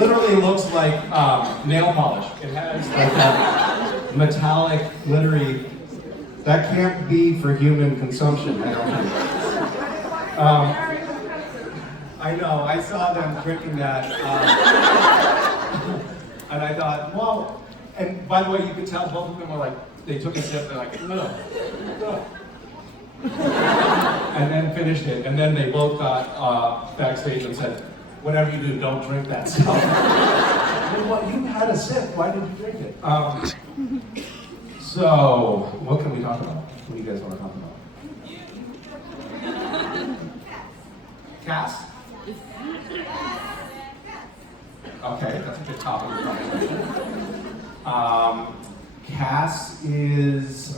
literally looks like nail polish. It has like that metallic, glittery. That can't be for human consumption, I don't think. I know, I saw them drinking that. And I thought, well, and by the way, you could tell both of them were like, they took a sip, they're like, no. And then finished it, and then they both got backstage and said, whatever you do, don't drink that stuff. Well, you had a sip, why did you drink it? So, what can we talk about? What do you guys want to talk about? Cass? Okay, that's a good topic of conversation. Cass is,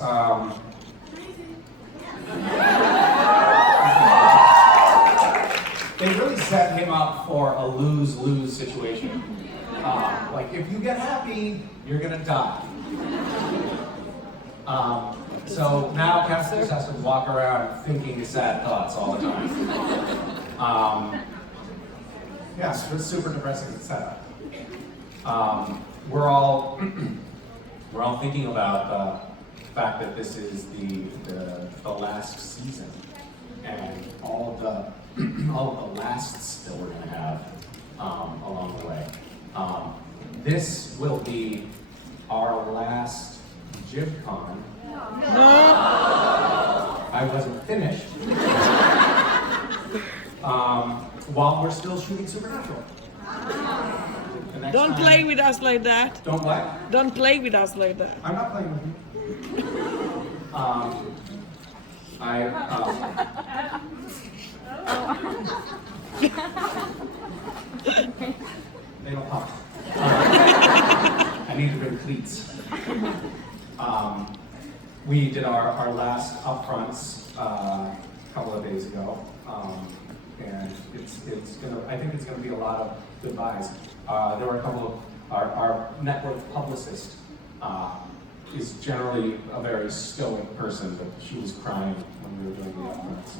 they really set him up for a lose-lose situation. Like, if you get happy, you're gonna die. So now Cass just has to walk around thinking sad thoughts all the time. Yeah, it's super depressing setup. We're all thinking about the fact that this is the last season, and all of the lasts that we're going to have along the way. This will be our last JIBCON. No. I wasn't finished. While we're still shooting Supernatural. Don't play with us like that. Don't what? Don't play with us like that. I'm not playing with you. They don't pop. I need to bring cleats. We did our last upfronts a couple of days ago. And I think it's gonna be a lot of goodbyes. There were a couple of, our network publicist is generally a very stoic person, but she was crying when we were doing the upfronts.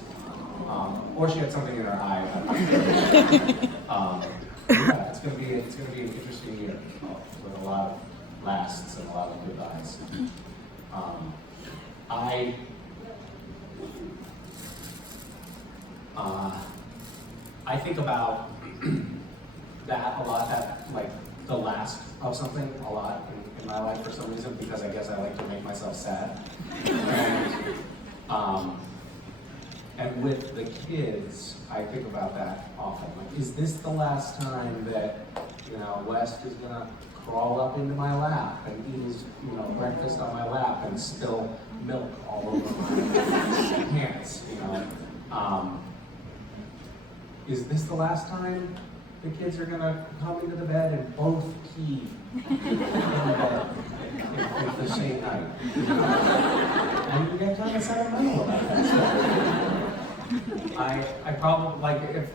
Or she had something in her eye. Yeah, it's gonna be an interesting year with a lot of lasts and a lot of goodbyes. I think about that a lot, that like the last of something a lot in my life for some reason, because I guess I like to make myself sad. And with the kids, I think about that often. Like, is this the last time that, West is gonna crawl up into my lap and eat his, breakfast on my lap and spill milk all over my pants, Is this the last time the kids are gonna come into the bed and both pee in bed the same night? And you get kind of sentimental about that stuff. I probably, like, if,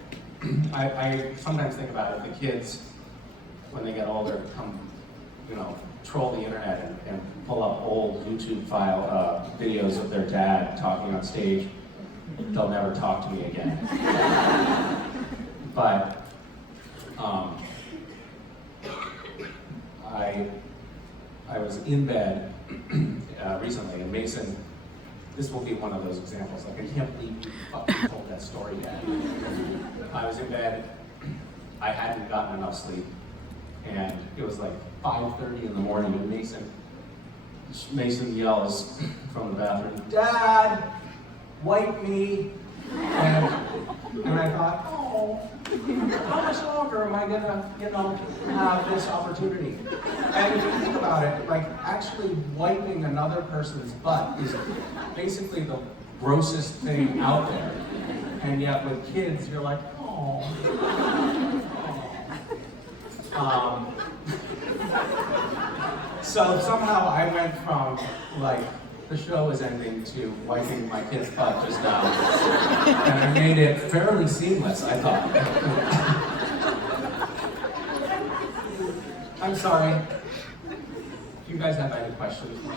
I sometimes think about it, the kids, when they get older, come, troll the internet and pull up old YouTube videos of their dad talking on stage. They'll never talk to me again. But I was in bed recently, and Mason, this will be one of those examples. Like, I can't believe you fucking told that story yet. I was in bed, I hadn't gotten enough sleep, and it was like 5:30 in the morning, and Mason yells from the bathroom, "Dad, wipe me." And I thought, oh, how much longer am I gonna, have this opportunity? And if you think about it, like, actually wiping another person's butt is basically the grossest thing out there. And yet with kids, you're like, oh. So somehow I went from, like, the show is ending to wiping my kid's butt just now. And I made it fairly seamless, I thought. I'm sorry. Do you guys have any questions for me?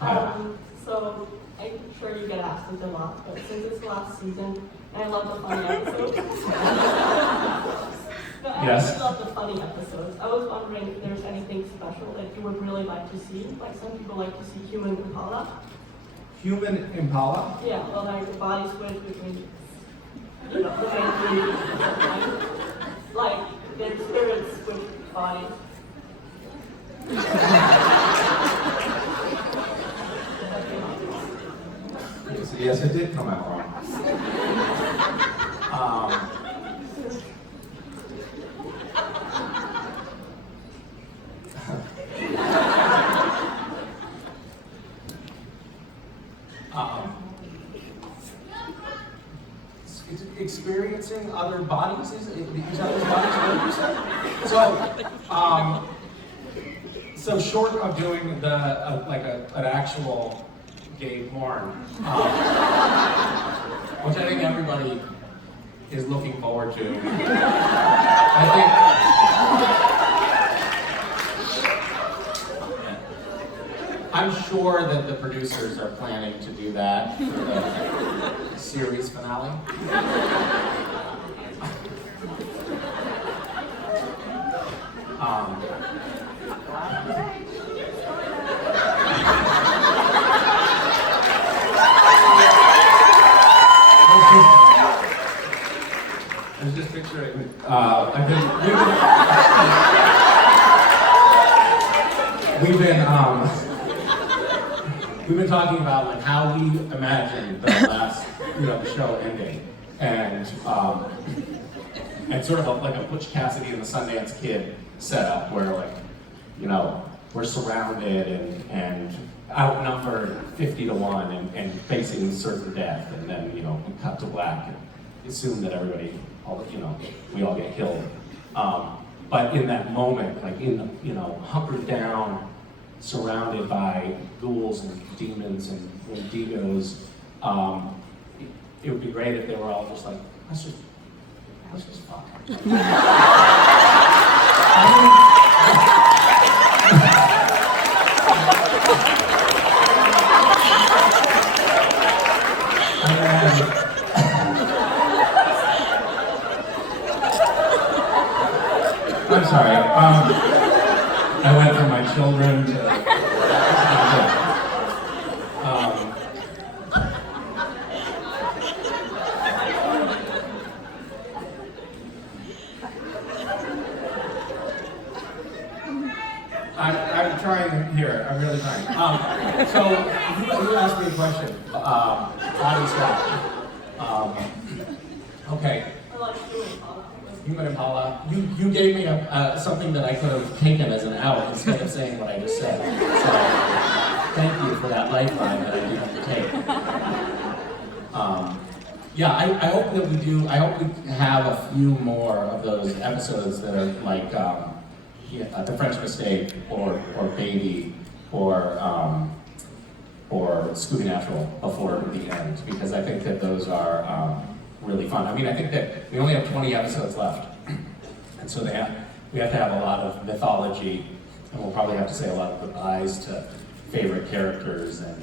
Hi. So I'm sure you get asked it a lot, but since it's last season, and I love the funny episodes. No, I Yes. actually love the funny episodes. I was wondering if there's anything special that you would really like to see. Like some people like to see human Impala. Human Impala? Yeah, well, like the body switch between, the main three. Like their spirits switch bodies. Yes, it did come out wrong. Experiencing other bodies, is other bodies what you said? So short of doing the an actual gay porn, which I think everybody is looking forward to. I'm sure that the producers are planning to do that for the series finale. I was just picturing, we've been talking about like how we imagined the last, the show ending, and sort of like a Butch Cassidy and the Sundance Kid setup where we're surrounded and outnumbered 50-1 and facing certain death, and then we cut to black and assume that everybody, we all get killed. But in that moment, hunkered down, surrounded by ghouls and demons and wendigos, it would be great if they were all just like, let's just fuck. I'm sorry. I went from my children to. I'm trying here. I'm really trying. So you asked me a question. Body swap. Okay. I like human Impala. Human Impala. You gave me something that I could have taken as an out instead of saying what I just said. So thank you for that lifeline that I didn't have to take. I hope that we do. I hope we have a few more of those episodes that are like The French Mistake or Baby or Scooby Natural before the end, because I think that those are really fun. I mean, I think that we only have 20 episodes left, and so we have to have a lot of mythology, and we'll probably have to say a lot of goodbyes to favorite characters, and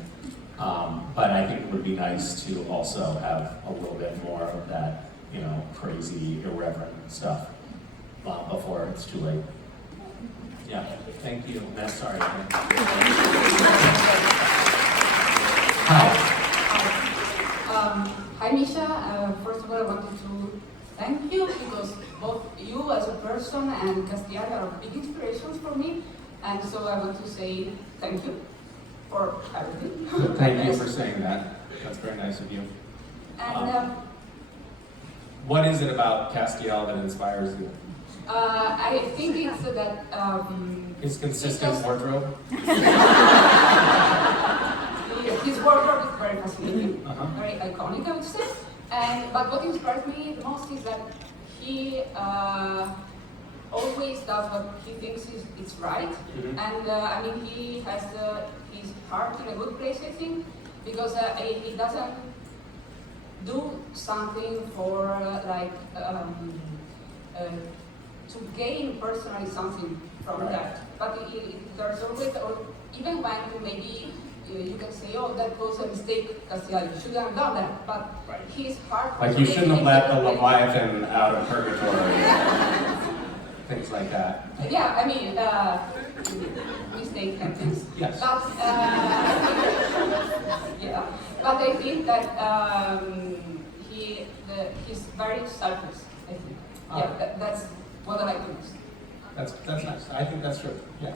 but I think it would be nice to also have a little bit more of that, crazy, irreverent stuff before it's too late. Yeah, thank you. Sorry. Hi. Hi, Misha. First of all, I wanted to thank you because both you as a person and Castiel are big inspirations for me. And so I want to say thank you for everything. Thank you for saying that. That's very nice of you. And what is it about Castiel that inspires you? I think it's that... His consistent wardrobe? His wardrobe is very fascinating, Uh-huh. very iconic, I would say. But what inspires me the most is that he always does what he thinks is right. Mm-hmm. And I mean, he has his heart in a good place, I think, because he doesn't do something for to gain personally something from Right. that. But there's always, or even when maybe you can say, oh, that was a mistake, Castiel, you shouldn't have done that, but Right. his heart... Like you shouldn't have let the Leviathan out of purgatory. Things like that. Yeah, I mean, mistake happens. Yes. But, yeah, but I think that he's very selfless, I think. Yeah, that's what I like the most. That's nice. I think that's true. Yeah.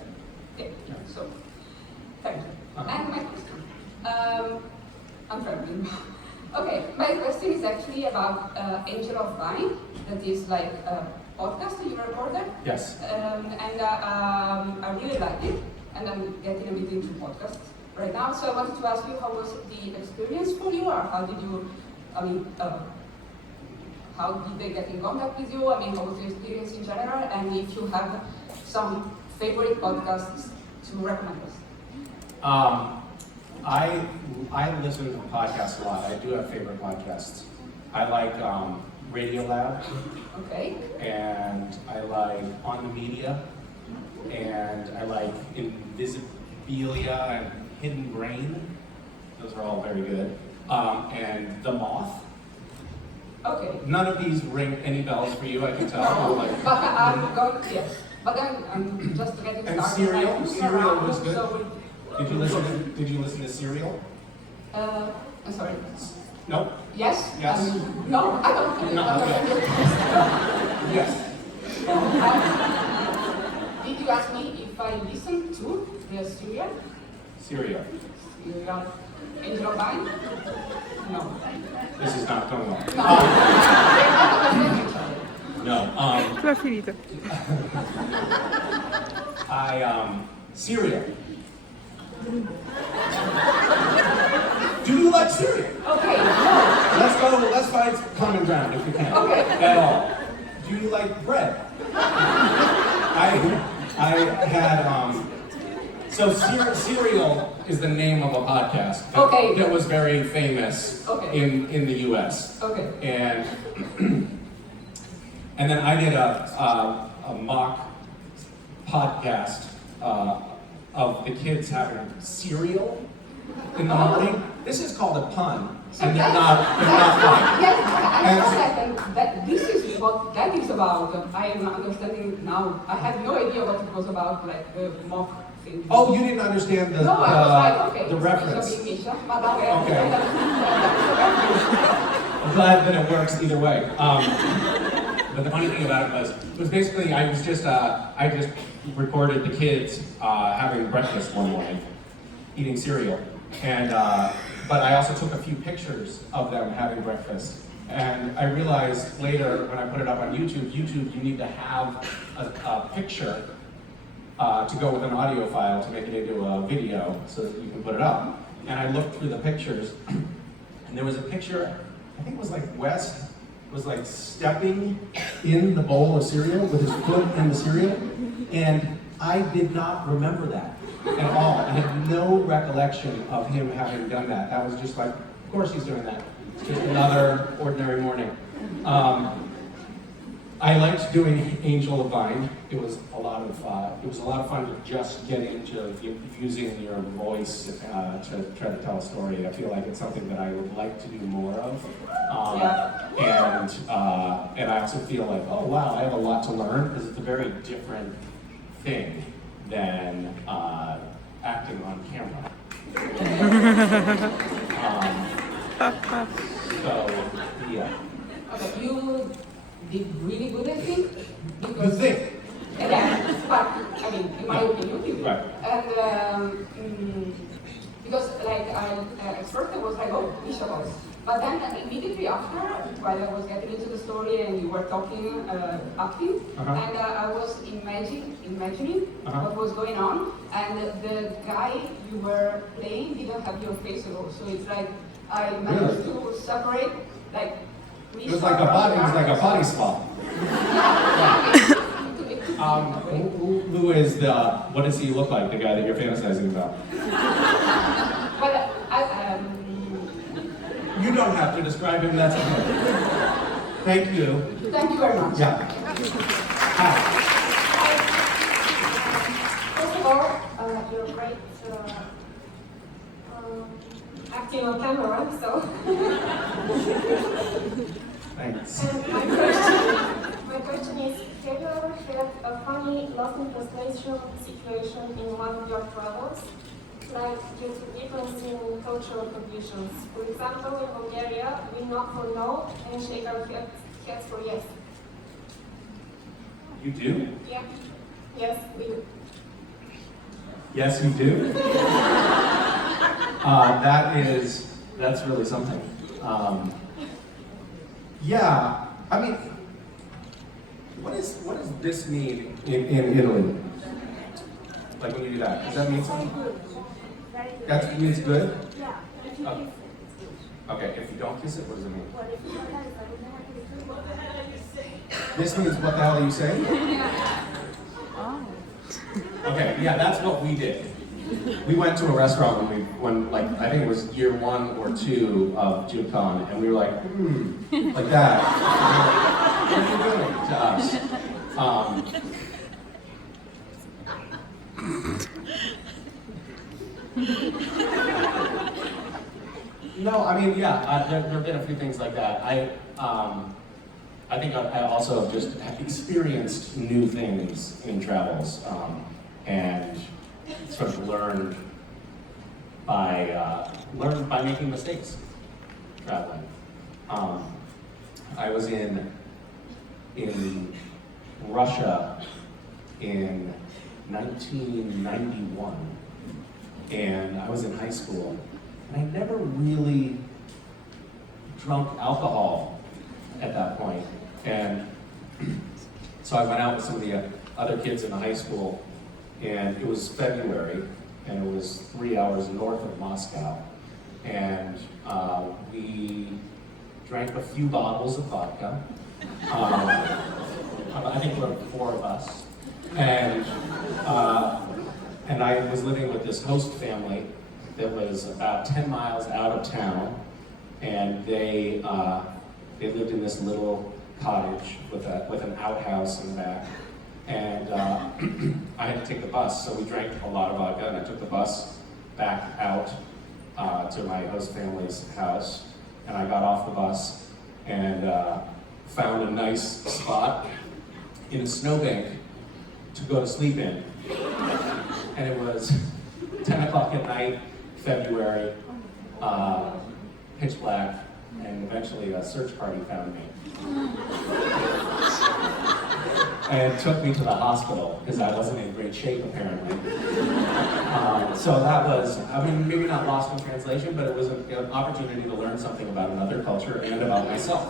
Yeah, so, thank you. Uh-huh. And my question. I'm traveling. Okay, my question is actually about Angel of Vine, that is like a podcast that you recorded. Yes. I really like it, and I'm getting a bit into podcasts right now. So I wanted to ask you, how was the experience for you, or how did you, how did they get in contact with you? I mean, how was the experience in general? And if you have some favorite podcasts to recommend us. I listen to podcasts a lot. I do have favorite podcasts. I like Radio Lab. Okay. And I like On the Media. And I like Invisibilia and Hidden Brain. Those are all very good. And The Moth. Okay. None of these ring any bells for you, I can tell. No, but I'm going, yes. But I'm just getting And started. Serial was good. So Did you listen to Serial? I'm sorry. No? Yes? Yes. No, I don't. No, okay. Yes. Did you ask me if I listened to the Serial? Serial. Angel of Vine? No. This is not going well. No. No. Tu hai finito. Serial. Do you like cereal? Okay, no. Let's find common ground if we can. Okay. At all. Do you like bread? I had, so Serial is the name of a podcast that was very famous in the US. Okay. And then I did a mock podcast of the kids having cereal in the morning. This is called a pun, and they're not fun. Yes, I know that, and that this is what that is about. I am understanding now. I had no idea what it was about, like the mock thing. Oh, you didn't understand No, I was like, okay, the reference. Misha, Okay. I'm glad that it works either way. But the funny thing about it was basically I just recorded the kids having breakfast one morning, eating cereal, and but I also took a few pictures of them having breakfast. And I realized later when I put it up on YouTube, you need to have a picture to go with an audio file to make it into a video so that you can put it up. And I looked through the pictures, and there was a picture, I think it was like Wes was like stepping in the bowl of cereal with his foot in the cereal, and I did not remember that at all. I had no recollection of him having done that. That was just like, of course he's doing that. It's just another ordinary morning. I liked doing Angel of Vine. It was a lot of fun to just get into using your voice to try to tell a story. I feel like it's something that I would like to do more of. And I also feel like, oh wow, I have a lot to learn, because it's a very different thing than acting on camera. So yeah. Okay, you did really good, I think. You think? Yeah, but I mean, in my opinion, you did. Right. And because like at first I was like, oh, Misha was. But then immediately after, while I was getting into the story and you were talking, acting, and I was imagining what was going on, and the guy you were playing didn't have your face at all. So it's like I managed to separate like. It was like a body swap. Who is what does he look like, the guy that you're fantasizing about? But you don't have to describe him, that's okay. Thank you. Thank you very much. Yeah. Hi. First of all, you're a great acting on camera, so. Thanks. And my question is, have you ever had a funny lost in translation situation in one of your travels? Like due to difference in cultural conditions. For example, in Bulgaria, we nod for no and shake our heads for yes. You do? Yeah. Yes, we do. Yes, you do. That's really something. Yeah, I mean, what does this mean in Italy? Like when you do that, does that mean something? That means good? Yeah. If you Oh. kiss it. Okay, if you don't kiss it, what does it mean? What if you don't have it? What the hell are you saying? This means what the hell are you saying? Okay, yeah, that's what we did. We went to a restaurant when I think it was year 1 or 2 of JIBCON, and we were like, like that. And we were like, what are you doing to us? No, I mean, yeah, there have been a few things like that. I think I also have just experienced new things in travels, and sort of learned by making mistakes traveling. I was in Russia in 1991, and I was in high school, and I never really drunk alcohol at that point. And so I went out with some of the other kids in the high school, and it was February, and it was 3 hours north of Moscow. And we drank a few bottles of vodka. I think there were 4 of us. And I was living with this host family that was about 10 miles out of town, and they lived in this little cottage with an outhouse in the back. And I had to take the bus, so we drank a lot of vodka, and I took the bus back out to my host family's house, and I got off the bus and found a nice spot in a snowbank to go to sleep in. And it was 10 o'clock at night, February, pitch black, and eventually a search party found me. And took me to the hospital because I wasn't in great shape, apparently. So that was, I mean, maybe not lost in translation, but it was an opportunity to learn something about another culture and about myself.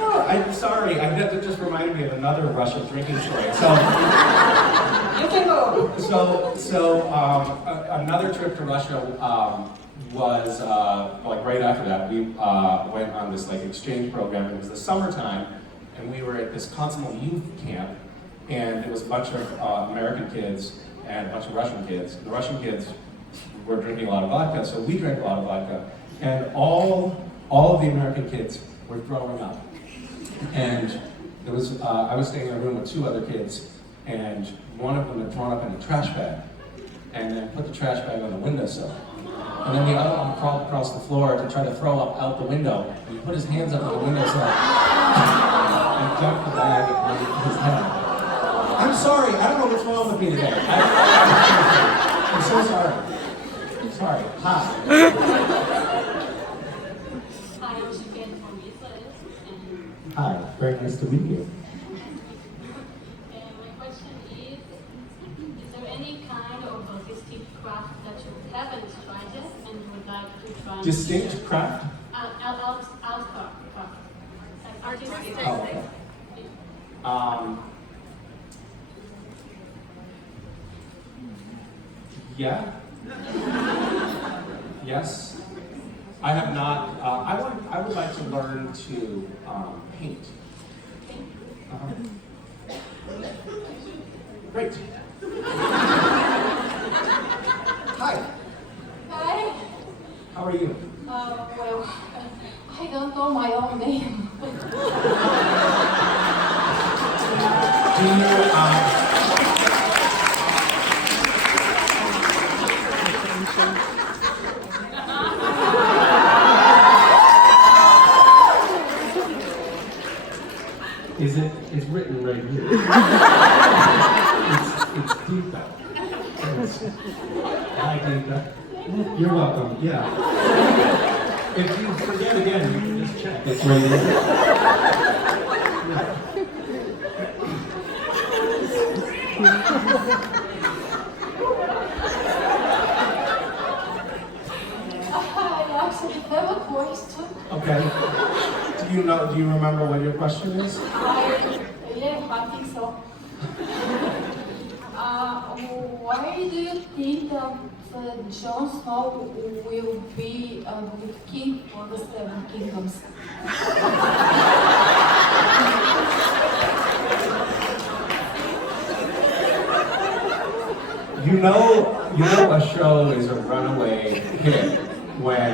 Oh, I'm sorry, that just reminded me of another Russia drinking story. You can go. Another trip to Russia was like right after that. We went on this like exchange program. It was the summertime, and we were at this consummate youth camp, and it was a bunch of American kids and a bunch of Russian kids. The Russian kids were drinking a lot of vodka, so we drank a lot of vodka, and all of the American kids were throwing up. And there was I was staying in a room with 2 other kids, and one of them had thrown up in a trash bag, and then put the trash bag on the windowsill. And then the other one crawled across the floor to try to throw up out the window. And he put his hands up on the windowsill and dumped the bag on his head. I'm sorry, I don't know what's wrong with me today. I'm so sorry. I'm sorry. Hi. Hi, I'm Chicken from Israel. Hi, very nice to meet you. My question is there any kind of artistic craft that you haven't tried yet and you would like to try? Distinct craft? Out craft. Like artistic. Oh, okay. Yeah. Yes. I have not. I would like to learn to paint. Great. Hi. Hi. How are you? Well, I don't know my own name. Do you? Hi, Nita. You're welcome, yeah. If you forget again, you can just check. It's right there. I actually have a question. Okay. Do you remember what your question is? Yeah, I think so. Why do you think that Jon Snow will be the king for the Seven Kingdoms? You know a show is a runaway hit when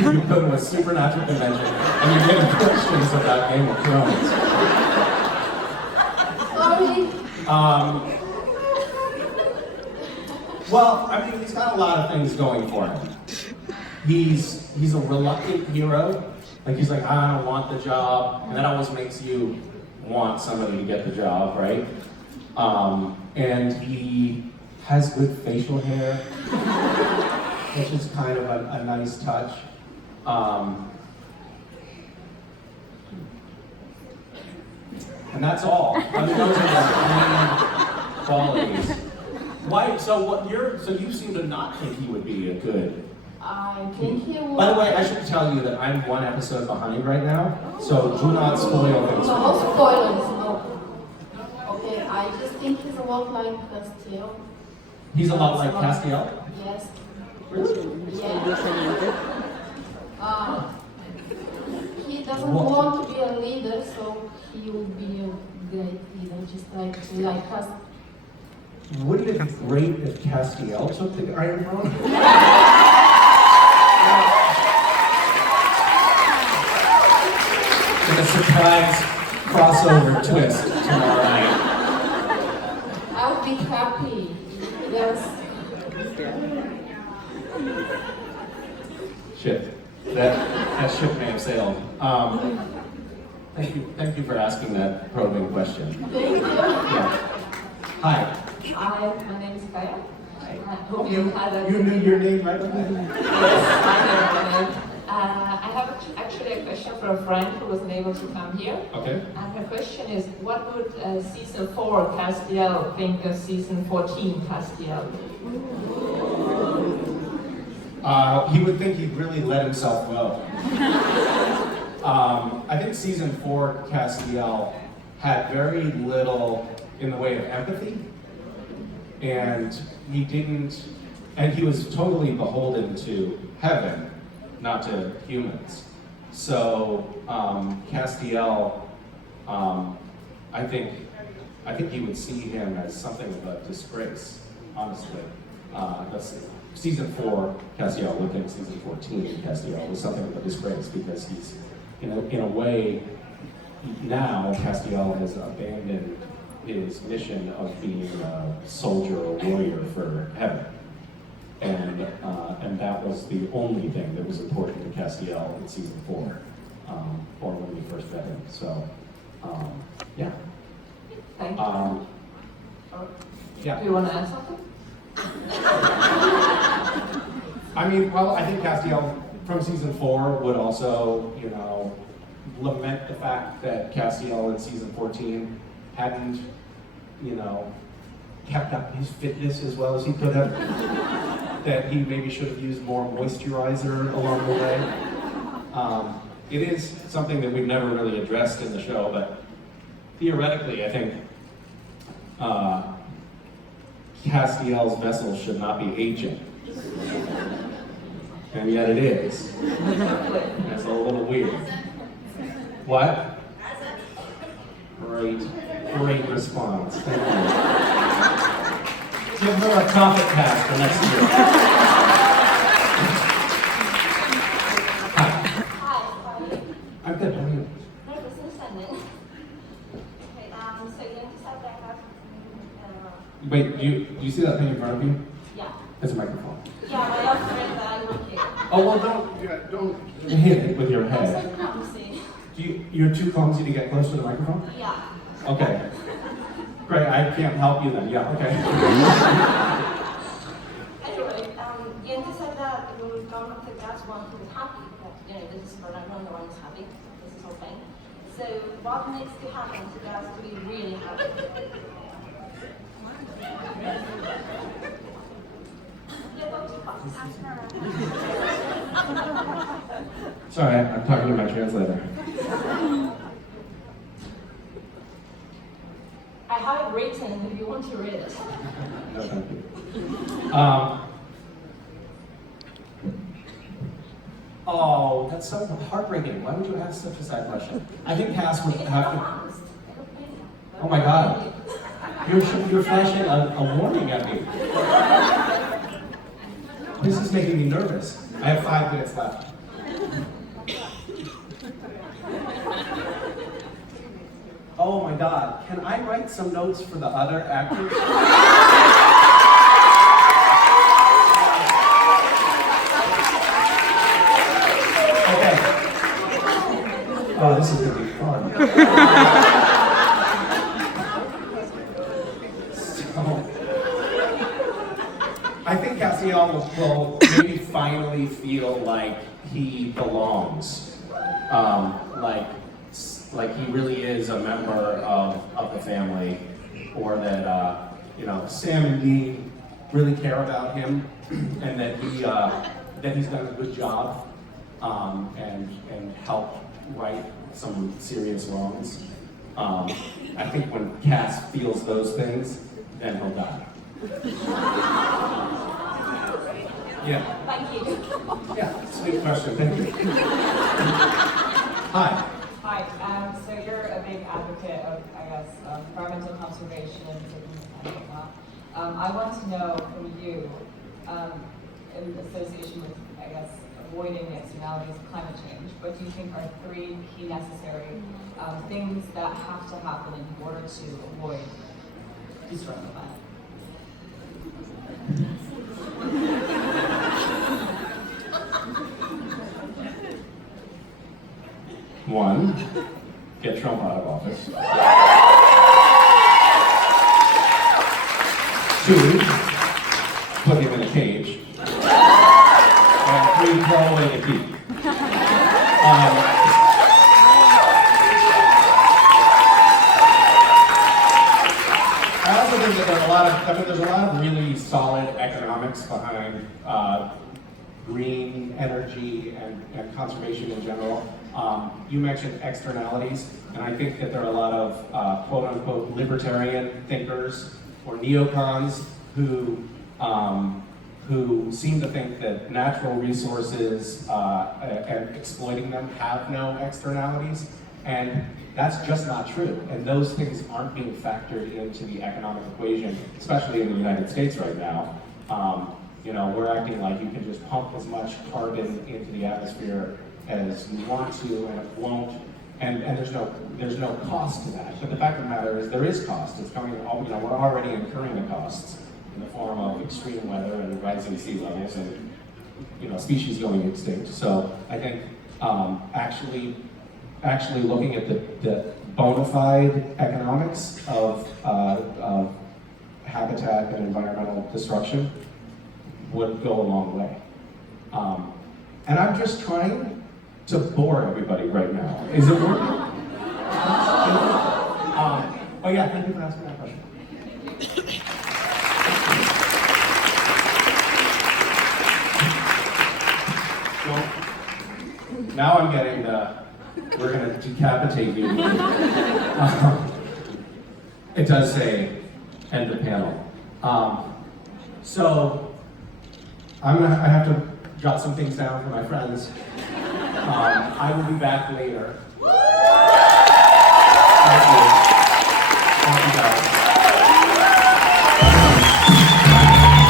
you go to a supernatural convention and you get questions about Game of Thrones. Sorry. Well, I mean, he's got a lot of things going for him. He's a reluctant hero. Like, he's like, I don't want the job. And that always makes you want somebody to get the job, right? And he has good facial hair, which is kind of a nice touch. And that's all. I mean, those are the main qualities. Why? So you seem to not think he would be a good. I think he will. By the way, I should tell you that I'm one episode behind right now, so do not spoil things. No spoilers, no. Okay, I just think he's a lot like Castiel. He's a lot like Castiel? Yes. Really? Yeah. He doesn't What? want to be a leader, so he will be a great leader, just like us. Wouldn't it be great if Castiel took the Iron Throne? In a surprise crossover twist tomorrow night. I'll be happy. Yes. Shit. That ship may have sailed. Thank you for asking that probing question. Thank you. Yeah. Hi. Hi, my name is Kaya. I hope You you had a... knew your name, right? Yes, I know my name. I have actually a question for a friend who wasn't able to come here. Okay. And her question is, what would season 4 Castiel think of season 14 Castiel? He would think he'd really let himself go. I think season 4 Castiel had very little in the way of empathy, and he was totally beholden to heaven, not to humans. So Castiel, I think he would see him as something of a disgrace, honestly. Season 4 Castiel would think season 14 Castiel was something of a disgrace because he's, in a way, now Castiel has abandoned his mission of being a soldier or warrior for heaven. And that was the only thing that was important to Castiel in season 4, or when we first met him. So, yeah. Thank you. Yeah. Do you want to add something? I mean, well, I think Castiel from season 4 would also, lament the fact that Castiel in season 14 hadn't, kept up his fitness as well as he could have. That he maybe should have used more moisturizer along the way. It is something that we've never really addressed in the show, but theoretically, I think Castiel's vessel should not be ancient. And yet it is. And it's a little weird. What? Great response. Thank you. Give her a trumpet pass for next year. Hi. Hi, how are you? I'm good. How are you? Very business. Okay, so you said that I have, Wait, do you see that thing in front of you? yeah. It's a microphone. Yeah, but I'm afraid that I will hit. Oh well, don't hit it with your I'm head. so clumsy. You're too clumsy to get close to the microphone? Yeah. Okay. Great, I can't help you then. Yeah, okay. one who is happy, that, you know, this is for everyone, the one who's happy, this is okay. So what needs to happen to get us to be really happy? Yeah, go too fast. Sorry, I'm talking to my translator. I have it written if you want to read it. No, thank you. Oh, that's so heartbreaking. Why would you ask such a sad question? I think Cass would have to. Oh my God. You're flashing a warning at me. This is making me nervous. I have 5 minutes left. Oh my God. Can I write some notes for the other actors? Okay. Oh, this is gonna be fun. I think Castiel will maybe finally feel like he belongs. Like he really is a member of the family, or that Sam and Dean really care about him, and that he's done a good job and help right some serious wrongs. I think when Cass feels those things, then he'll die. Yeah. Thank you. Yeah, sweet question, thank you. Hi. Hi, so you're a big advocate of, I guess, environmental conservation and whatnot. I want to know from you, in association with, I guess, avoiding the externalities of climate change, what do you think are 3 key necessary things that have to happen in order to avoid destroying the planet? One, get Trump out of office. 2, put him in a cage. And 3, throw away the key. I also think that there's a lot of really solid economics behind green energy and conservation in general. You mentioned externalities, and I think that there are a lot of quote-unquote libertarian thinkers or neocons who seem to think that natural resources and exploiting them have no externalities, and that's just not true. And those things aren't being factored into the economic equation, especially in the United States right now. We're acting like you can just pump as much carbon into the atmosphere as you want to, and it won't. And there's no cost to that. But the fact of the matter is there is cost. It's coming. We're already incurring the costs in the form of extreme weather and rising sea levels and species going extinct. So I think actually looking at the bona fide economics of habitat and environmental destruction would go a long way. And I'm just trying to bore everybody right now. Is it working? Oh yeah, thank you for asking that question. Well, now I'm getting we're gonna decapitate you. It does say end of panel. So I have to jot some things down for my friends. I will be back later. Thank you. Thank you guys.